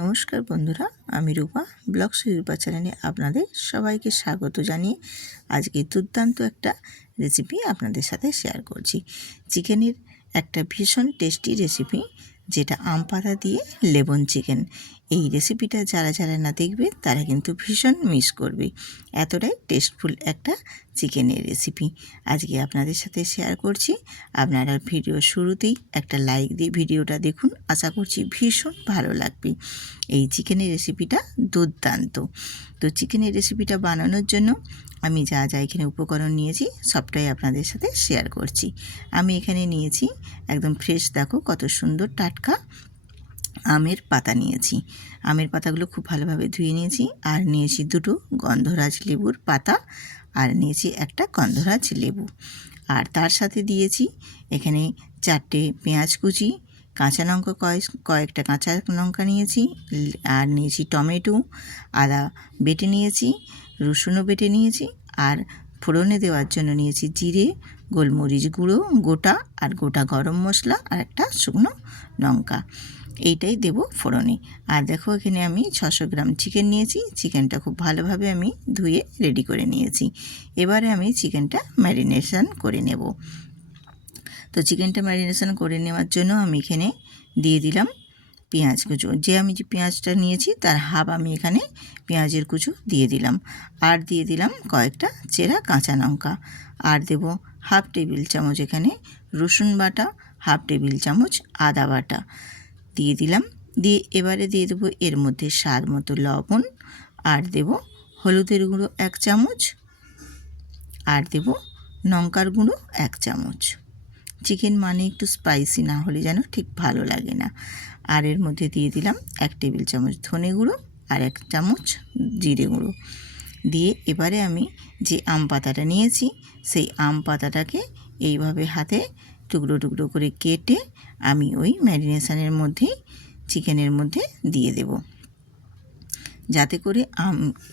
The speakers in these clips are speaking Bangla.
নমস্কার বন্ধুরা, আমি রূপা ব্লগস রূপা চ্যানেলে আপনাদের সবাইকে স্বাগত জানিয়ে আজকে দুর্দান্ত একটা রেসিপি আপনাদের সাথে শেয়ার করছি। চিকেনের একটা ভীষণ টেস্টি রেসিপি, যেটা আম পাতা দিয়ে লেবন চিকেন। এই রেসিপিটা যারা যারা না দেখবে তারা কিন্তু ভীষণ মিস করবে। এতটাই টেস্টফুল একটা চিকেনের রেসিপি আজকে আপনাদের সাথে শেয়ার করছি। আপনারা ভিডিও শুরুতেই একটা লাইক দিয়ে ভিডিওটা দেখুন, আশা করছি ভীষণ ভালো লাগবে। এই চিকেনের রেসিপিটা দুর্দান্ত। তো চিকেনের রেসিপিটা বানানোর জন্য আমি যা যা এখানে উপকরণ নিয়েছি সবটাই আপনাদের সাথে শেয়ার করছি। আমি এখানে নিয়েছি একদম ফ্রেশ, দেখো কত সুন্দর টাটকা আমের পাতা নিয়েছি। আমের পাতাগুলো খুব ভালোভাবে ধুয়ে নিয়েছি। আর নিয়েছি দুটো গন্ধরাজ লেবুর পাতা, আর নিয়েছি একটা গন্ধরাজ লেবু। আর তার সাথে দিয়েছি এখানে 4টে পেঁয়াজ কুচি, কাঁচা লঙ্কা কয়েকটা কাঁচা লঙ্কা নিয়েছি, আর নিয়েছি টমেটো, আদা বেটে নিয়েছি, রসুনও বেটে নিয়েছি, আর ফোড়নে দেওয়ার জন্য নিয়েছি জিরে, গোলমরিচ গুঁড়ো গোটা, আর গোটা গরম মশলা, আর একটা শুকনো লঙ্কা। এইটাই দেব ফোড়নে। আর দেখো এখানে আমি 600 গ্রাম চিকেন নিয়েছি। চিকেনটা খুব ভালোভাবে আমি ধুয়ে রেডি করে নিয়েছি। এবারে আমি চিকেনটা ম্যারিনেশন করে নেব। তো চিকেনটা ম্যারিনেশন করে নেওয়ার জন্য আমি এখানে দিয়ে দিলাম পেঁয়াজ কুচো। আমি যে পেঁয়াজটা নিয়েছি তার হাফ আমি এখানে পেঁয়াজের কুচো দিয়ে দিলাম। আর দিয়ে দিলাম কয়েকটা চেরা কাঁচা লঙ্কা। আর দেব হাফ টেবিল চামচ এখানে রসুন বাটা, হাফ টেবিল চামচ আদা বাটা দিয়ে দিলাম। এবারে দিয়ে দেবো এর মধ্যে স্বাদ মতো লবণ, আর দেব হলুদের গুঁড়ো 1 চামচ, আর দেব লঙ্কার গুঁড়ো 1 চামচ। চিকেন মানে একটু স্পাইসি না হলে যেন ঠিক ভালো লাগে না। আর এর মধ্যে দিয়ে দিলাম 1 টেবিল চামচ ধনে গুঁড়ো, আর 1 চামচ জিরে গুঁড়ো দিয়ে এবারে আমি যে আম পাতাটা নিয়েছি সেই আম পাতাটাকে এইভাবে হাতে টুকরো টুকরো করে কেটে আমি ওই ম্যারিনেশনের মধ্যেই চিকেনের মধ্যে দিয়ে দেব। যাতে করে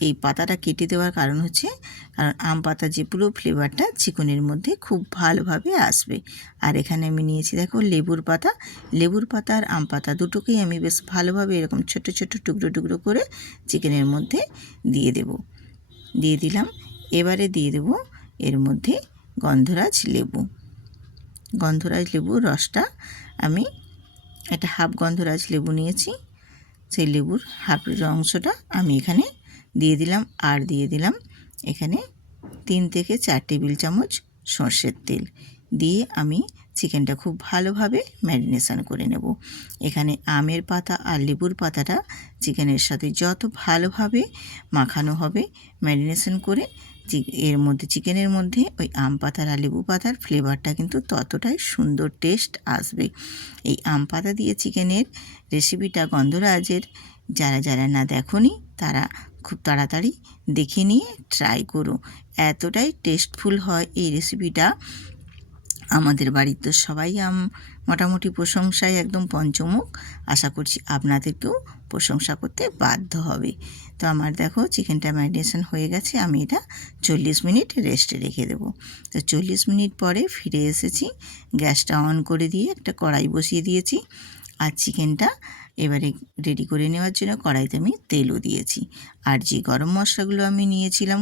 এই পাতাটা কেটে দেওয়ার কারণ হচ্ছে কারণ আম পাতা যে পুরো ফ্লেভারটা চিকেনের মধ্যে খুব ভালোভাবে আসবে। আর এখানে আমি নিয়েছি দেখো লেবুর পাতা। লেবুর পাতা আর আম পাতা দুটোকেই আমি বেশ ভালোভাবে এরকম ছোট ছোট টুকরো টুকরো করে চিকেনের মধ্যে দিয়ে দিলাম। এবারে দিয়ে দেব এর মধ্যে গন্ধরাজ লেবুর রসটা। আমি একটা হাফ গন্ধরাজ লেবু নিয়েছি, সেই লেবুর হাফের অংশটা আমি এখানে দিয়ে দিলাম। আর দিয়ে দিলাম এখানে 3 থেকে 4 টেবিল চামচ সর্ষের তেল দিয়ে আমি চিকেনটা খুব ভালোভাবে ম্যারিনেশন করে নেব। এখানে আমের পাতা আর লেবুর পাতাটা চিকেনের সাথে যত ভালোভাবে মাখানো হবে ম্যারিনেশন করে, এর মধ্যে চিকেনের মধ্যে ওই আম পাতার আর লেবু পাতার ফ্লেভারটা কিন্তু ততটাই সুন্দর টেস্ট আসবে। এই আম পাতা দিয়ে চিকেনের রেসিপিটা গন্ধরাজের যারা যারা না দেখোনি তারা খুব তাড়াতাড়ি দেখে নিয়ে ট্রাই করো। এতটাই টেস্টফুল হয় এই রেসিপিটা। আমাদের বাড়ির তো সবাই মোটামুটি প্রশংসায় একদম পঞ্চমুখ। আশা করছি আপনাদেরকেও প্রশংসা করতে বাধ্য হবে। তো আমার দেখো চিকেনটা ম্যারিনেশন হয়ে গেছে। আমি এটা 40 মিনিট রেস্টে রেখে দেবো। তো 40 মিনিট পরে ফিরে এসেছি। গ্যাসটা অন করে দিয়ে একটা কড়াই বসিয়ে দিয়েছি। আর চিকেনটা এবারে রেডি করে নেওয়ার জন্য কড়াইতে আমি তেলও দিয়েছি। আর যে গরম মশলাগুলো আমি নিয়েছিলাম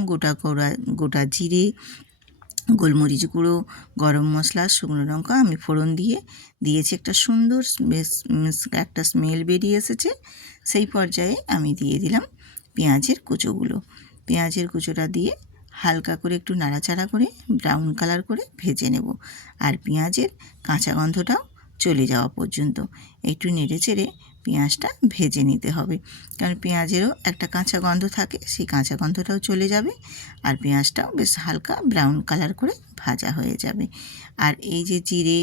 গোটা জিরে, গোলমরিচ গুঁড়ো, গরম মশলা, শুকনো লঙ্কা আমি ফোড়ন দিয়েছি। একটা সুন্দর একটা স্মেল বেরিয়ে এসেছে। সেই পর্যায়ে আমি দিয়ে দিলাম পেঁয়াজের কুচোটা দিয়ে হালকা করে একটু নাড়াচাড়া করে ব্রাউন কালার করে ভেজে নেব। আর পেঁয়াজের কাঁচা গন্ধটাও চলে যাওয়া পর্যন্ত একটু নেড়ে চেড়ে পেঁয়াজটা ভেজে নিতে হবে। কারণ পেঁয়াজেরও একটা কাঁচা গন্ধ থাকে, সেই কাঁচা গন্ধটাও চলে যাবে। আর পেঁয়াজটাও বেশ হালকা ব্রাউন কালার করে ভাজা হয়ে যাবে। আর এই যে জিরে,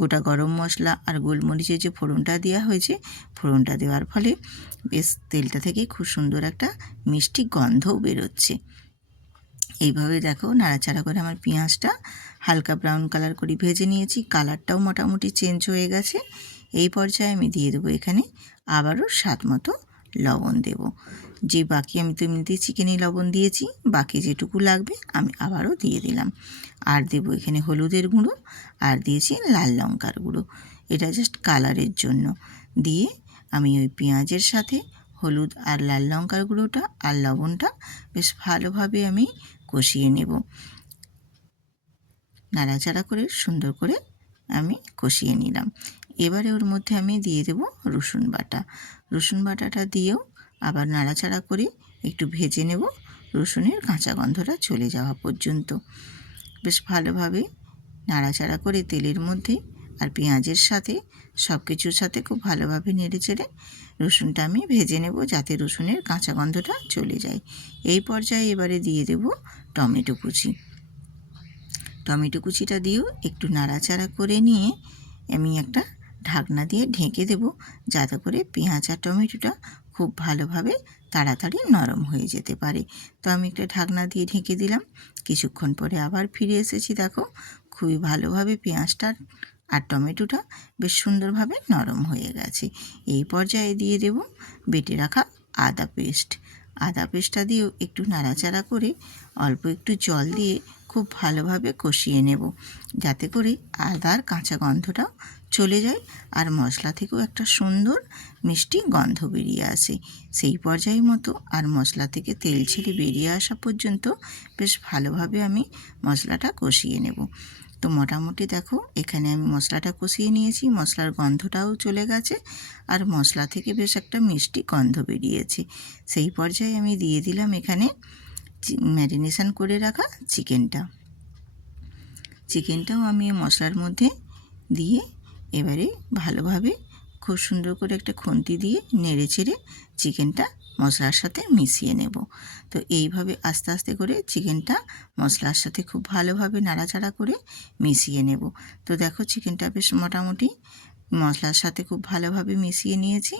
গোটা গরম মশলা আর গোলমরিচের যে ফোড়নটা দেওয়া হয়েছে, ফোড়নটা দেওয়ার ফলে বেশ তেলটা থেকে খুব সুন্দর একটা মিষ্টি গন্ধও বেরোচ্ছে। এইভাবে দেখো নাড়াচাড়া করে আমার পেঁয়াজটা হালকা ব্রাউন কালার করে ভেজে নিয়েছি। কালারটাও মোটামুটি চেঞ্জ হয়ে গেছে। এই পর্যায়ে আমি দিয়ে দেবো এখানে আবারও স্বাদ মতো লবণ দেব। যে বাকি আমি তো এমনিতেই চিকেনে লবণ দিয়েছি, বাকি যেটুকু লাগবে আমি আবারও দিয়ে দিলাম। আর দেব এখানে হলুদের গুঁড়ো, আর দিয়েছি লাল লঙ্কার গুঁড়ো, এটা জাস্ট কালারের জন্য। দিয়ে আমি ওই পেঁয়াজের সাথে হলুদ আর লাল লঙ্কার গুঁড়োটা আর লবণটা বেশ ভালোভাবে আমি কষিয়ে নেব। নাড়াচাড়া করে সুন্দর করে আমি কষিয়ে নিলাম। এবারে ওর মধ্যে আমি দিয়ে দেব রসুন বাটা। রসুন বাটাটা দিয়েও আবার নাড়াচাড়া করে একটু ভেজে নেব, রসুনের কাঁচা গন্ধটা চলে যাওয়া পর্যন্ত। বেশ ভালোভাবে নাড়াচাড়া করে তেলের মধ্যে আর পেঁয়াজের সাথে সব কিছুর সাথে খুব ভালোভাবে নেড়েচেড়ে রসুনটা আমি ভেজে নেব, যাতে রসুনের কাঁচা গন্ধটা চলে যায়। এই পর্যায়ে এবারে দিয়ে দেব টমেটো কুচি। টমেটো কুচিটা দিয়েও একটু নাড়াচাড়া করে নিয়ে আমি একটা ঢাকনা দিয়ে ঢেকে দেব, যাতে করে পেঁয়াজ আর টমেটোটা খুব ভালোভাবে তাড়াতাড়ি নরম হয়ে যেতে পারে। তো আমি একটা ঢাকনা দিয়ে ঢেকে দিলাম। কিছুক্ষণ পরে আবার ফিরে এসেছি। দেখো খুবই ভালোভাবে পেঁয়াজটা আর টমেটোটা বেশ সুন্দরভাবে নরম হয়ে গেছে। এই পর্যায়ে দিয়ে দেব বেটে রাখা আদা পেস্ট। আদা পেস্টটা দিয়েও একটু নাড়াচাড়া করে অল্প একটু জল দিয়ে খুব ভালোভাবে কষিয়ে নেব, যাতে করে আদার কাঁচা গন্ধটাও চলে যায় আর মশলা থেকেও একটা সুন্দর মিষ্টি গন্ধ বেরিয়ে আসে। সেই পর্যায় মতো আর মশলা থেকে তেল ছেড়ে বেরিয়ে আসা পর্যন্ত বেশ ভালোভাবে আমি মশলাটা কষিয়ে নেব। তো মোটামুটি দেখো এখানে আমি মশলাটা কষিয়ে নিয়েছি, মশলার গন্ধটাও চলে গেছে আর মশলা থেকে বেশ একটা মিষ্টি গন্ধ বেরিয়েছে। সেই পর্যায়ে আমি দিয়ে দিলাম এখানে ম্যারিনেশন করে রাখা চিকেনটাও আমি মশলার মধ্যে দিয়ে এবারে ভালোভাবে খুব সুন্দর করে একটা খুন্তি দিয়ে নেড়ে চেড়ে চিকেনটা মশলার সাথে মিশিয়ে নেব। তো এইভাবে আস্তে আস্তে করে চিকেনটা মশলার সাথে খুব ভালোভাবে নাড়াচাড়া করে মিশিয়ে নেব। তো দেখো চিকেনটা বেশ মোটামুটি মশলার সাথে খুব ভালোভাবে মিশিয়ে নিয়েছি।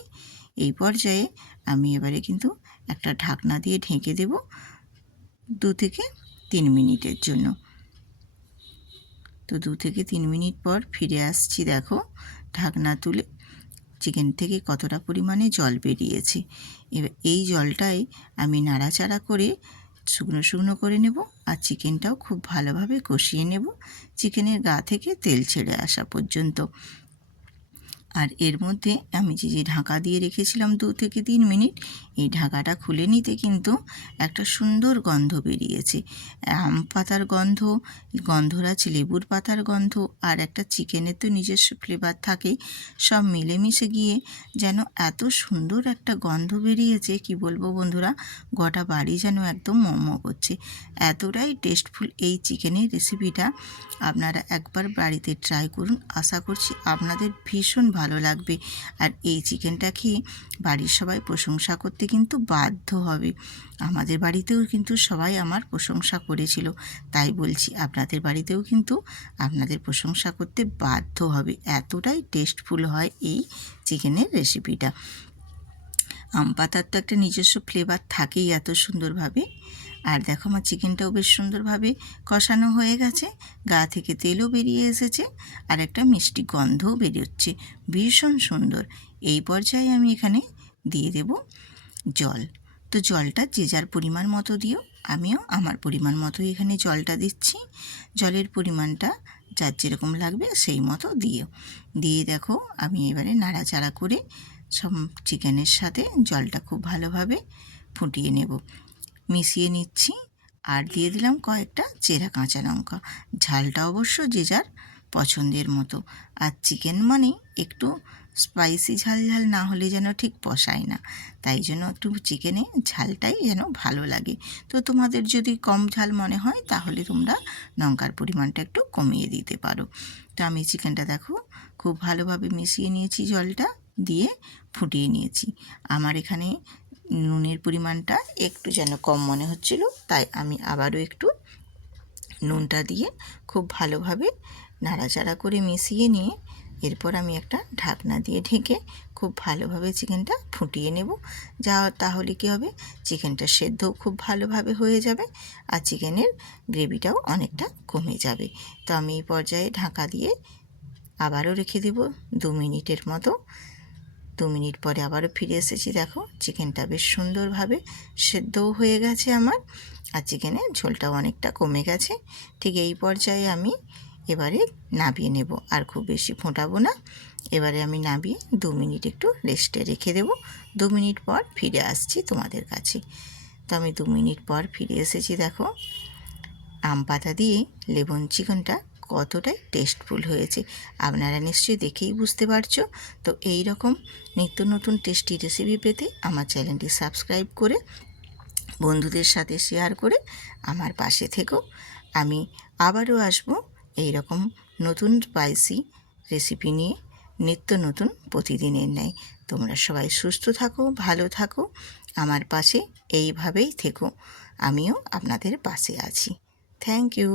এই পর্যায়ে আমি এবারে কিন্তু একটা ঢাকনা দিয়ে ঢেকে দেব 2 থেকে 3 মিনিটের জন্য। তো 2 থেকে 3 মিনিট পর ফিরে আসছি। দেখো ঢাকনা তুলে চিকেন থেকে কতটা পরিমাণে জল বেরিয়েছে। এবার এই জলটাই আমি নাড়াচাড়া করে শুকনো শুকনো করে নেব আর চিকেনটাও খুব ভালোভাবে কষিয়ে নেব, চিকেনের গা থেকে তেল ছেড়ে আসা পর্যন্ত। আর এর মধ্যে আমি যে ঢাকা দিয়ে রেখেছিলাম 2 থেকে 3 মিনিট, এই ঢাকাটা খুলে নিতে কিন্তু একটা সুন্দর গন্ধ বেরিয়েছে। আম পাতার গন্ধ, গন্ধরাজ লেবুর পাতার গন্ধ আর একটা চিকেনের তো নিজস্ব ফ্লেভার থাকে, সব মিলেমিশে গিয়ে যেন এত সুন্দর একটা গন্ধ বেরিয়েছে, কি বলবো বন্ধুরা, গোটা বাড়ি যেন একদম মোমো করছে। এতটাই টেস্টফুল এই চিকেনের রেসিপিটা। আপনারা একবার বাড়িতে ট্রাই করুন, আশা করছি আপনাদের ভীষণ ভালো লাগবে। আর এই চিকেনটা খেয়ে বাড়ির সবাই প্রশংসা করতে কিন্তু বাধ্য হবে। আমাদের বাড়িতেও কিন্তু সবাই আমার প্রশংসা করেছিল, তাই বলছি আপনাদের বাড়িতেও কিন্তু আপনাদের প্রশংসা করতে বাধ্য হবে। এতটাই টেস্টফুল হয় এই চিকেনের রেসিপিটা। আম পাতার তো একটা নিজস্ব ফ্লেভার থাকেই এত সুন্দরভাবে। আর দেখো আমার চিকেনটাও বেশ সুন্দরভাবে কষানো হয়ে গেছে, গা থেকে তেলও বেরিয়ে এসেছে আর একটা মিষ্টি গন্ধও বেরোচ্ছে, ভীষণ সুন্দর। এই পর্যায়ে আমি এখানে দিয়ে দেব জল। তো জলটা যে যার পরিমাণ মতো দিও, আমিও আমার পরিমাণ মতো এখানে জলটা দিচ্ছি। জলের পরিমাণটা যার যেরকম লাগবে সেই মতো দিয়ে দেখো আমি এবারে নাড়াচাড়া করে সব চিকেনের সাথে জলটা খুব ভালোভাবে ফুটিয়ে নেব, মিশিয়ে নিচ্ছি। আর দিয়ে দিলাম কয়েকটা চেরা কাঁচা লঙ্কা। ঝালটা অবশ্য যে যার পছন্দের মতো। আর চিকেন মানে একটু স্পাইসি ঝাল ঝাল না হলে যেন ঠিক পোষায় না, তাই জন্য একটু চিকেনে ঝালটাই যেন ভালো লাগে। তো তোমাদের যদি কম ঝাল মনে হয় তাহলে তোমরা লঙ্কার পরিমাণটা একটু কমিয়ে দিতে পারো। তো আমি চিকেনটা দেখো খুব ভালোভাবে মিশিয়ে নিয়েছি, জলটা দিয়ে ফুটিয়ে নিয়েছি। আমার এখানে নুনের পরিমাণটা একটু যেন কম মনে হচ্ছিল, তাই আমি আবারও একটু নুনটা দিয়ে খুব ভালোভাবে নাড়াচাড়া করে মিশিয়ে নিয়ে এরপর আমি একটা ঢাকনা দিয়ে ঢেকে খুব ভালোভাবে চিকেনটা ফুটিয়ে নেব। তাহলে কী হবে, চিকেনটা সেদ্ধও খুব ভালোভাবে হয়ে যাবে আর চিকেনের গ্রেভিটাও অনেকটা কমে যাবে। তো আমি এই পর্যায়ে ঢাকা দিয়ে আবারও রেখে দেব 2 মিনিটের মতো। 2 মিনিট পরে আবারও ফিরে এসেছি। দেখো চিকেনটা বেশ সুন্দরভাবে সেদ্ধও হয়ে গেছে আমার আর চিকেনের ঝোলটাও অনেকটা কমে গেছে। ঠিক এই পর্যায়ে আমি এবারে নামিয়ে নেব, আর খুব বেশি ফোটাবো না। এবারে আমি নামিয়ে 2 মিনিট একটু রেস্টে রেখে দেব। 2 মিনিট পর ফিরে আসছি তোমাদের কাছে। তো আমি 2 মিনিট পর ফিরে এসেছি। দেখো আম পাতা দিয়ে লেবুন চিকেনটা কতটাই টেস্টফুল হয়েছে, আপনারা নিশ্চয়ই দেখেই বুঝতে পারছো। তো এই রকম নিত্য নতুন টেস্টি রেসিপি পেতে আমার চ্যানেলটি সাবস্ক্রাইব করে বন্ধুদের সাথে শেয়ার করে আমার পাশে থেকো। আমি আবারও আসবো এই রকম নতুন স্পাইসি রেসিপি নিয়ে, নিত্য নতুন প্রতিদিনের ন্যায়। তোমরা সবাই সুস্থ থাকো, ভালো থাকো, আমার পাশে এইভাবেই থেকো। আমিও আপনাদের পাশে আছি। Thank you.